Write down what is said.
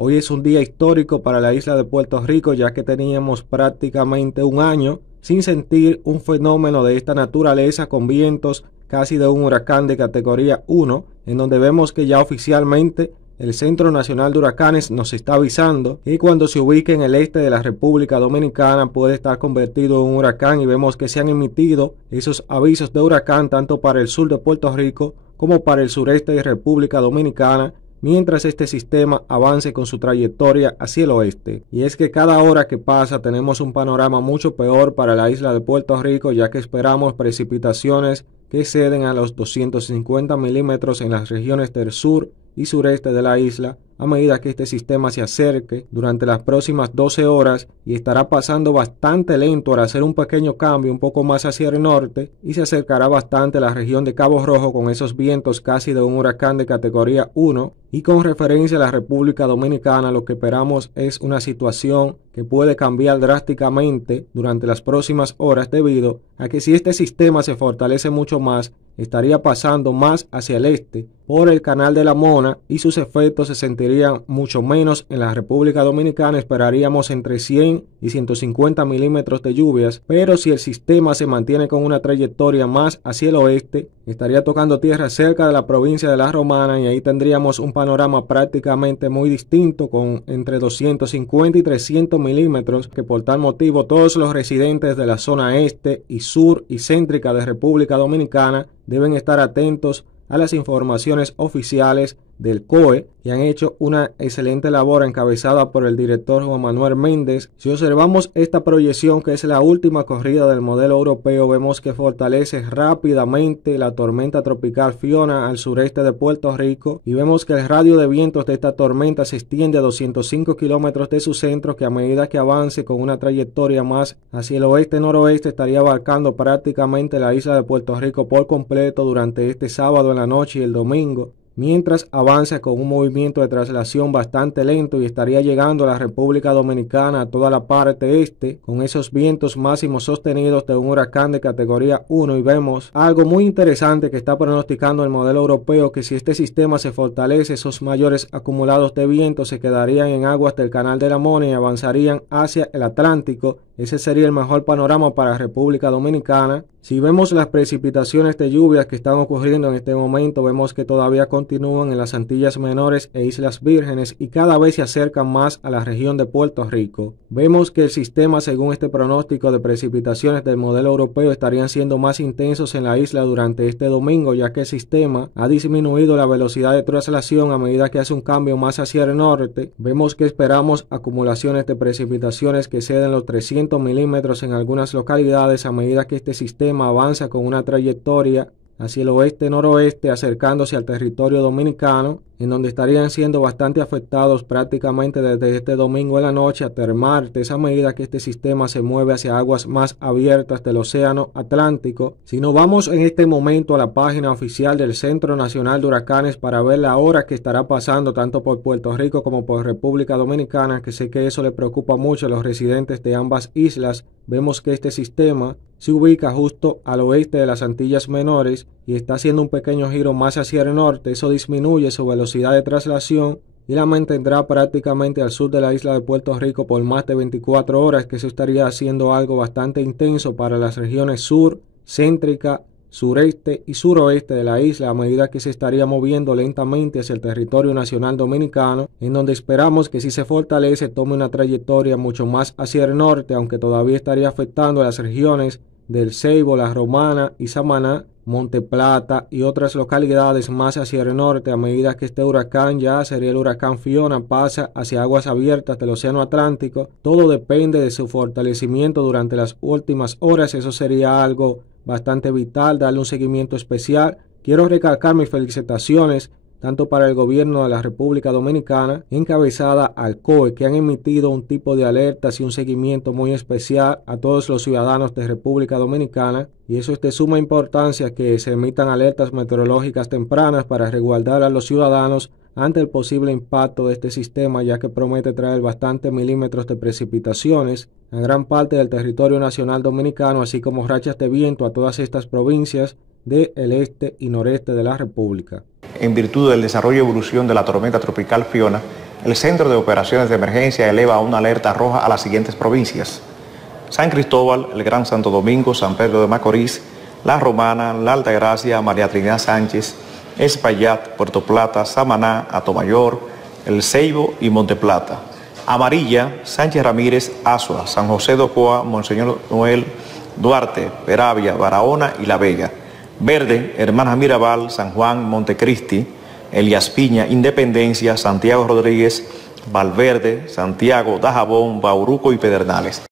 Hoy es un día histórico para la isla de Puerto Rico, ya que teníamos prácticamente un año sin sentir un fenómeno de esta naturaleza con vientos casi de un huracán de categoría 1, en donde vemos que ya oficialmente el Centro Nacional de Huracanes nos está avisando que cuando se ubique en el este de la República Dominicana puede estar convertido en un huracán, y vemos que se han emitido esos avisos de huracán tanto para el sur de Puerto Rico como para el sureste de República Dominicana, mientras este sistema avance con su trayectoria hacia el oeste. Y es que cada hora que pasa tenemos un panorama mucho peor para la isla de Puerto Rico, ya que esperamos precipitaciones que exceden a los 250 milímetros en las regiones del sur y sureste de la isla a medida que este sistema se acerque durante las próximas 12 horas, y estará pasando bastante lento al hacer un pequeño cambio un poco más hacia el norte, y se acercará bastante a la región de Cabo Rojo con esos vientos casi de un huracán de categoría 1, y con referencia a la República Dominicana lo que esperamos es una situación que puede cambiar drásticamente durante las próximas horas, debido a que si este sistema se fortalece mucho más, estaría pasando más hacia el este por el Canal de la Mona, y sus efectos se sentirían mucho menos en la República Dominicana. Esperaríamos entre 100 y 150 milímetros de lluvias, pero si el sistema se mantiene con una trayectoria más hacia el oeste, estaría tocando tierra cerca de la provincia de La Romana, y ahí tendríamos un panorama prácticamente muy distinto con entre 250 y 300 milímetros, que por tal motivo todos los residentes de la zona este y sur y céntrica de República Dominicana deben estar atentos a las informaciones oficiales del COE, que han hecho una excelente labor encabezada por el director Juan Manuel Méndez. Si observamos esta proyección, que es la última corrida del modelo europeo, vemos que fortalece rápidamente la tormenta tropical Fiona al sureste de Puerto Rico, y vemos que el radio de vientos de esta tormenta se extiende a 205 kilómetros de su centro, que a medida que avance con una trayectoria más hacia el oeste-noroeste estaría abarcando prácticamente la isla de Puerto Rico por completo durante este sábado en la noche y el domingo, mientras avanza con un movimiento de traslación bastante lento, y estaría llegando a la República Dominicana a toda la parte este con esos vientos máximos sostenidos de un huracán de categoría 1. Y vemos algo muy interesante que está pronosticando el modelo europeo, que si este sistema se fortalece, esos mayores acumulados de viento se quedarían en aguas del Canal de la Mona y avanzarían hacia el Atlántico. Ese sería el mejor panorama para la República Dominicana. Si vemos las precipitaciones de lluvias que están ocurriendo en este momento, vemos que todavía continúan en las Antillas Menores e Islas Vírgenes, y cada vez se acercan más a la región de Puerto Rico. Vemos que el sistema, según este pronóstico de precipitaciones del modelo europeo, estarían siendo más intensos en la isla durante este domingo, ya que el sistema ha disminuido la velocidad de traslación a medida que hace un cambio más hacia el norte. Vemos que esperamos acumulaciones de precipitaciones que exceden los 300 milímetros en algunas localidades a medida que este sistema avanza con una trayectoria hacia el oeste-noroeste, acercándose al territorio dominicano, en donde estarían siendo bastante afectados prácticamente desde este domingo en la noche hasta el martes, a medida que este sistema se mueve hacia aguas más abiertas del océano Atlántico. Si nos vamos en este momento a la página oficial del Centro Nacional de Huracanes para ver la hora que estará pasando tanto por Puerto Rico como por República Dominicana, que sé que eso le preocupa mucho a los residentes de ambas islas, vemos que este sistema se ubica justo al oeste de las Antillas Menores y está haciendo un pequeño giro más hacia el norte. Eso disminuye su velocidad de traslación y la mantendrá prácticamente al sur de la isla de Puerto Rico por más de 24 horas, que eso estaría haciendo algo bastante intenso para las regiones sur, céntrica, sureste y suroeste de la isla, a medida que se estaría moviendo lentamente hacia el territorio nacional dominicano, en donde esperamos que si se fortalece tome una trayectoria mucho más hacia el norte, aunque todavía estaría afectando a las regiones del Ceibo, La Romana y Samaná, Monte Plata y otras localidades más hacia el norte, a medida que este huracán, ya sería el huracán Fiona, pasa hacia aguas abiertas del océano Atlántico. Todo depende de su fortalecimiento durante las últimas horas. Eso sería algo bastante vital, darle un seguimiento especial. Quiero recalcar mis felicitaciones tanto para el gobierno de la República Dominicana, encabezada al COE, que han emitido un tipo de alertas y un seguimiento muy especial a todos los ciudadanos de República Dominicana, y eso es de suma importancia, que se emitan alertas meteorológicas tempranas para resguardar a los ciudadanos ante el posible impacto de este sistema, ya que promete traer bastantes milímetros de precipitaciones a gran parte del territorio nacional dominicano, así como rachas de viento a todas estas provincias del este y noreste de la República. En virtud del desarrollo y evolución de la tormenta tropical Fiona, el Centro de Operaciones de Emergencia eleva una alerta roja a las siguientes provincias: San Cristóbal, el Gran Santo Domingo, San Pedro de Macorís, La Romana, La Altagracia, María Trinidad Sánchez, Espaillat, Puerto Plata, Samaná, Atomayor, El Ceibo y Monteplata. Amarilla, Sánchez Ramírez, Azua, San José de Ocoa, Monseñor Noel, Duarte, Peravia, Barahona y La Vega. Verde, Hermanas Mirabal, San Juan, Montecristi, Elías Piña, Independencia, Santiago Rodríguez, Valverde, Santiago, Dajabón, Bauruco y Pedernales.